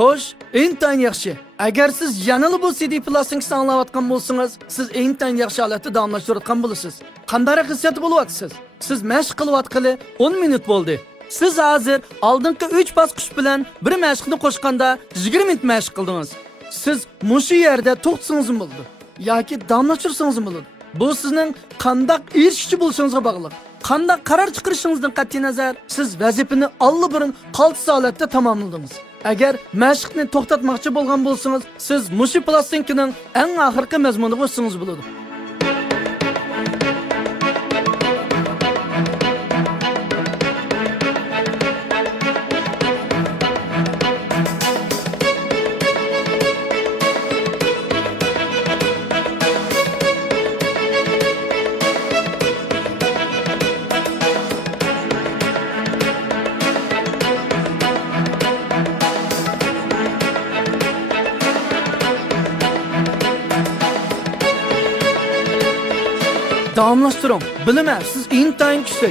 Xo'sh, intayin yaxshi. Agar siz yanada bu CD plastikasini anglayotgan bo'lsangiz, siz intayin yaxshi holatda davomlashtirayotgan bo'lasiz. Qanday hissiyat bo'lyapsiz? Siz mashq qilyotgani 10 minut bo'ldi. Siz hozir oldingi 3 bosqich bilan bir mashqni qo'shganda 20 minut mashq qildingiz. Siz mushu yerda to'xtsangiz bo'ldi yoki davomlashtirsangiz bo'ladi. Bu sizning qanday erishchi bo'lishingizga bog'liq. Qanday qaror chiqarishingizdan qat'iy nazar, siz vazifani allburun qaltis holatda tamomladingiz. Agar mashqni to'xtatmoqchi bo'lgan bo'lsangiz, siz mushu plastinkaning eng oxirgi mazmuniga o'tsangiz bo'ladi. Davomlashtiring. Bilaman, siz intayin kuchli.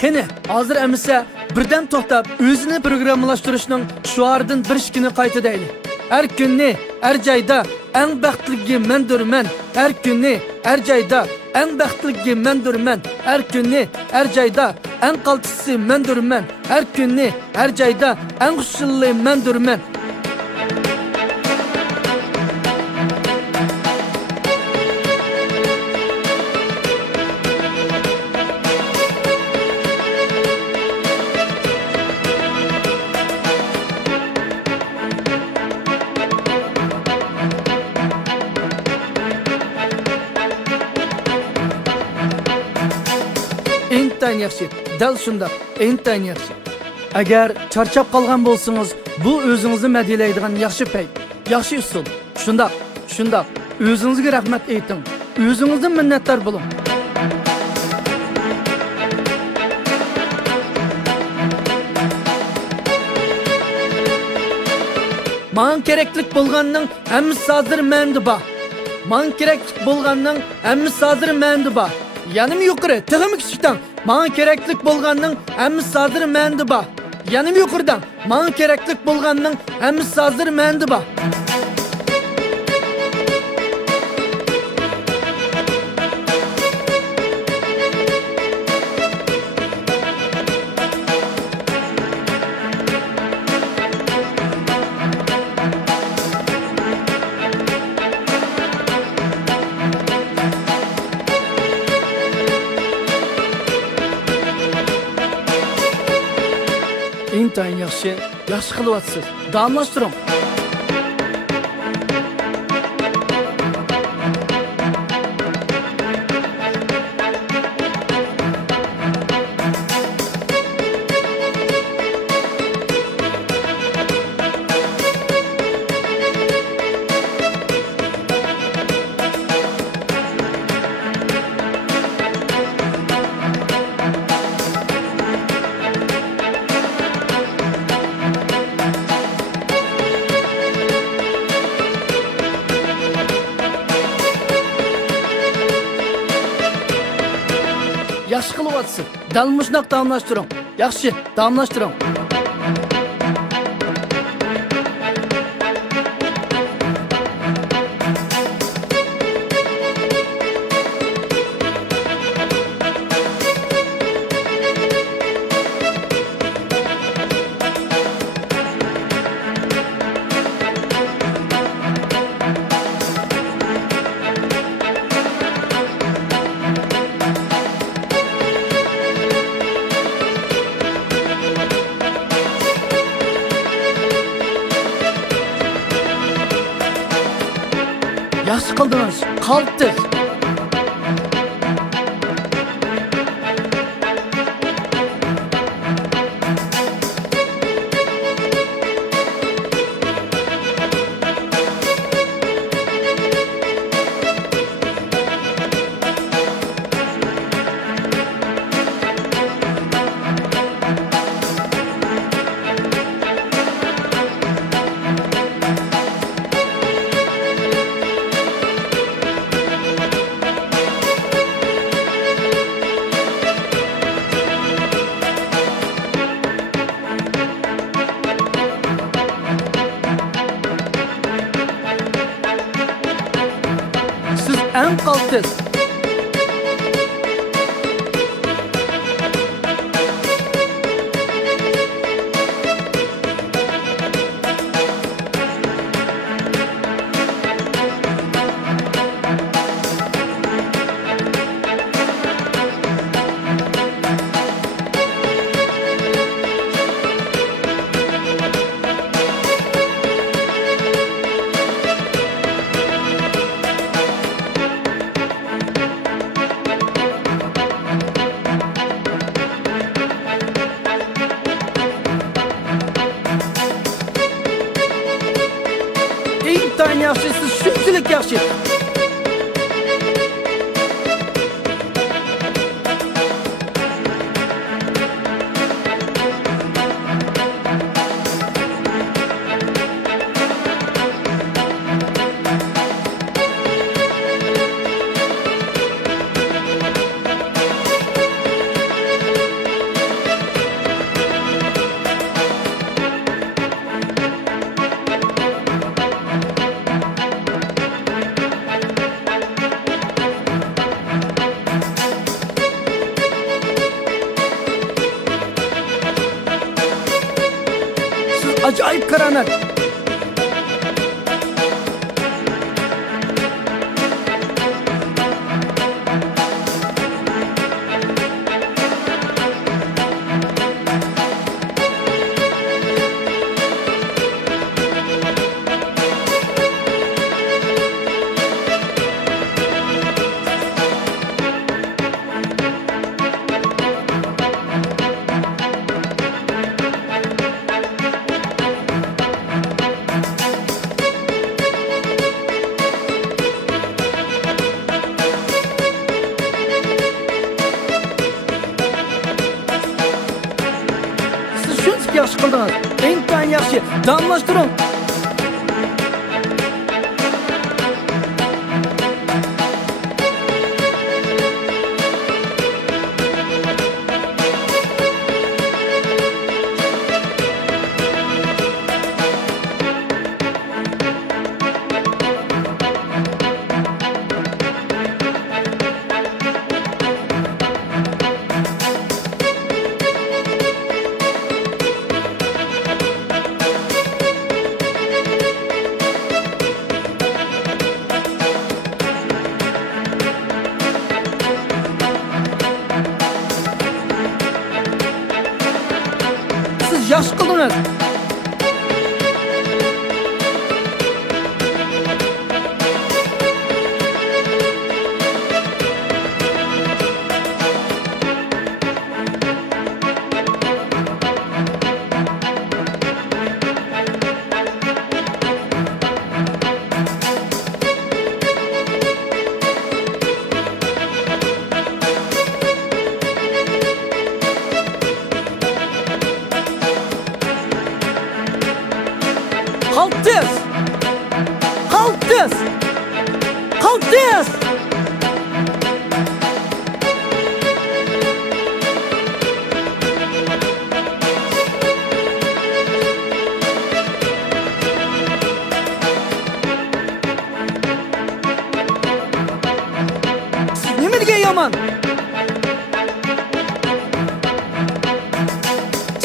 Qani, hozir emisa birdan to'xtab, o'zini programmalashtirishning shuaridan bir ishkini qayta deyli. Har kunni, har joyda eng baxtligi mendirman. Har kunni, har joyda eng baxtligi mendirman. Har kunni, har joyda eng qaltisi mendirman. Har kunni, har joyda eng xushli mendirman. Intayin yaxshi. Dal shunda, intayin yaxshi. Agar charchab qolgan bo'lsangiz, bu o'zingizni madilaydigan yaxshi payt, yaxshi usul. Shunda, o'zingizga rahmat ayting. O'zingizdan minnatdor bo'ling. Men keraklik bo'lganning hammasi hozir menda bor. Men keraklik bo'lganning hammasi hozir menda bor. Yanım yuqori, tig'im kichikdan. Men keraklik bo'lganning hammasi hozir menda bor. Yanım yuqoridan. Men keraklik bo'lganning hammasi hozir menda bor. İntayin yaxshi qilyapsiz. Davomlashtiring. Yaxshi qilyapsiz. Dalmushnoq davomlashtiring. Yaxshi, davomlashtiring. Yaxshi qildingiz. Qalbsiz. Yaman qaltis. İntayin yaxshi, siz shunchalik yaxshi. Acayip karanlık. Yaxshi qildingiz. Eng yaxshi. Damlashtiring. Yaxshi qildingiz. Halt this! Halt this! Halt this! Siz nima degan yomon?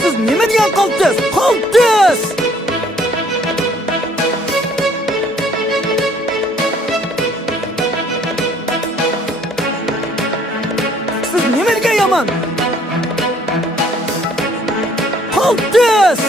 Siz nima degan qaltis? Qaltis! Siz nima degan yomon? Qaltis!